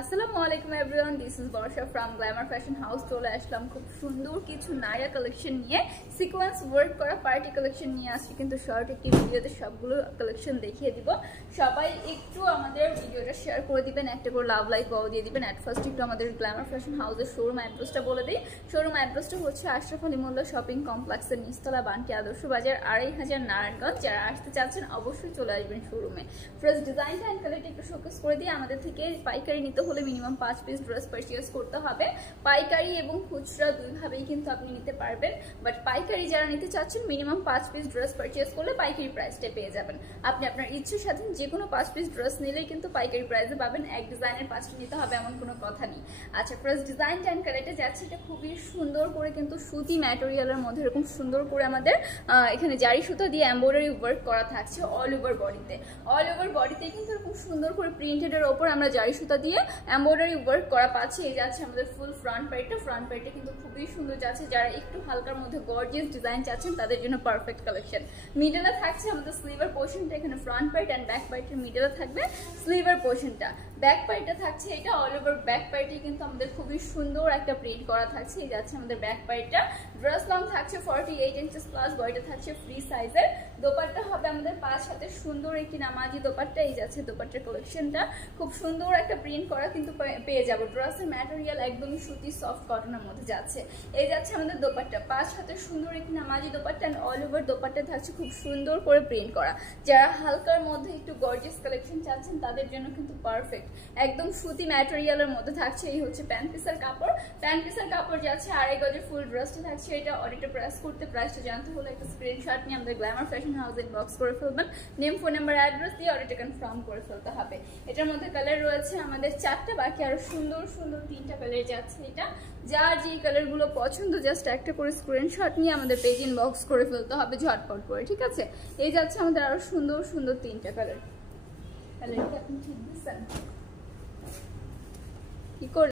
আসসালামু আলাইকুম everyone, this is Barsha from Glamour fashion house. চলে আসলাম খুব সুন্দর কিছু নাইরা কালেকশন নিয়ে, সিকোয়েন্স ওয়ার্ক করা পার্টি কালেকশন নিয়ে আসছি। কিন্তু শর্ট একটি ভিডিওতে সবগুলো কালেকশন দেখিয়ে দিব। সবাই একটু আমাদের ভিডিওটা শেয়ার করে দিবেন, একটা করে লাভ লাইক ওয়াও দিয়ে দিবেন। অ্যাট ফার্স্ট একটু আমাদের গ্ল্যামার ফ্যাশন হাউসের শোরুম অ্যাড্রেসটা বলে দিই। শোরুম অ্যাড্রেসটা হচ্ছে আশরাফ আলী মোল্লা শপিং কমপ্লেক্সের নিচতলা, বান্টি আদর্শ বাজার, 2500 নারায়ণগঞ্জ। যারা আসতে চাচ্ছেন অবশ্যই চলে আসবেন শোরুমে। ফার্স্ট ডিজাইনটা অ্যান্ড কালারটা একটু শোকেস করে দিয়ে, আমাদের থেকে পাইকারি নিতে হলে মিনিমাম 5 পিস ড্রেস পারচেজ করতে হবে। পাইকারি এবং খুচরা দুইভাবেই কিন্তু আপনি নিতে পারবেন, বাট পাইকারি যারা নিতে চাচ্ছেন মিনিমাম 5 পিস ড্রেস পারচেজ করলে পাইকারি প্রাইসটা পেয়ে যাবেন। আপনি আপনার ইচ্ছে সাথে যে কোনো 5 পিস ড্রেস নিলেই কিন্তু পাইকারি প্রাইসে পাবেন। এক ডিজাইনের 5টা নিতে হবে এমন কোনো কথা নেই। আচ্ছা, ফার্স্ট ডিজাইনটা অ্যান্ড কালারটা যাচ্ছে, এটা খুবই সুন্দর করে কিন্তু সুতি ম্যাটেরিয়ালের মধ্যে এরকম সুন্দর করে আমাদের এখানে জারি সুতা দিয়ে এমব্রয়ডারি ওয়ার্ক করা থাকছে অল ওভার বডিতে। অল ওভার বডিতে কিন্তু এরকম সুন্দর করে প্রিন্টেডের ওপর আমরা জারি সুতা দিয়ে এমব্রয়ডারি ওয়ার্ক করা পাচ্ছি। এই যাচ্ছে আমাদের ফুল ফ্রন্ট পার্টটা। ফ্রন্ট পার্টটা কিন্তু খুবই সুন্দর যাচ্ছে। যারা একটু হালকার মধ্যে গর্জিয়াস ডিজাইন চাচ্ছেন তাদের জন্য পারফেক্ট কালেকশন। মিডলে থাকছে আমাদের স্লিভার পোর্শনটা, এখানে ফ্রন্ট পার্ট অ্যান্ড ব্যাক পার্টের মিডলে থাকবে স্লিভার পোর্শনটা। ব্যাক পার্টটা থাকছে এটা অল ওভার ব্যাক পার্টে কিন্তু আমাদের খুবই সুন্দর একটা প্রিন্ট করা থাকছে। এই যাচ্ছে আমাদের ব্যাক পার্টটা। ড্রেস লং থাকছে 48 ইঞ্চেস প্লাস, বডিটা থাকছে ফ্রি সাইজের। দোপাট্টা হবে আমাদের 5 হাতে সুন্দর একটি নামাজি দোপাট্টা। এই যাচ্ছে দোপাট্টার কালেকশনটা, খুব সুন্দর একটা প্রিন্ট করা কিন্তু পেয়ে যাবো। ড্রেসের ম্যাটেরিয়াল একদমই সুতি সফট কটনের মধ্যে যাচ্ছে। এই যাচ্ছে আমাদের দোপাট্টা, 5 হাতে সুন্দর একটি নামাজি dupatta and all over dupatta থাকছে খুব সুন্দর করে প্রিন্ট করা। যারা হালকার মধ্যে একটু গর্জিয়াস কালেকশন চাচ্ছেন তাদের জন্য কিন্তু পারফেক্ট। একদম সুতি ম্যাটেরিয়ালের মধ্যে থাকছে। এই হচ্ছে প্যান্ট পিসের কাপড়। প্যান্ট পিসের কাপড় যাচ্ছে 2.5 গজের ফুল ড্রেসটা থাকছে এটা। অর্ডারটা প্রেস করতে, প্রাইসটা জানতে হলে একটা স্ক্রিনশট নিয়ে আমাদের গ্ল্যামার ফ্যাশন হাউস ইনবক্স করে ফেলবেন। নেম, ফোন নাম্বার, অ্যাড্রেস দিয়ে অর্ডারটা কনফার্ম করে ফেলতে হবে। এটার মধ্যে কালার রয়েছে আমাদের 4টা, বাকি আরো সুন্দর সুন্দর 3টা কালার যাচ্ছে। এটা যার যে কালারগুলো পছন্দ জাস্ট একটা করে স্ক্রিনশট নিয়ে আমাদের পেজ ইনবক্স করে ফেলতে হবে ঝটপট করে, ঠিক আছে? এই যাচ্ছে আমাদের আরো সুন্দর সুন্দর 3টা কালার। কালারটা আপনি ঠিক দিচ্ছেন কি করে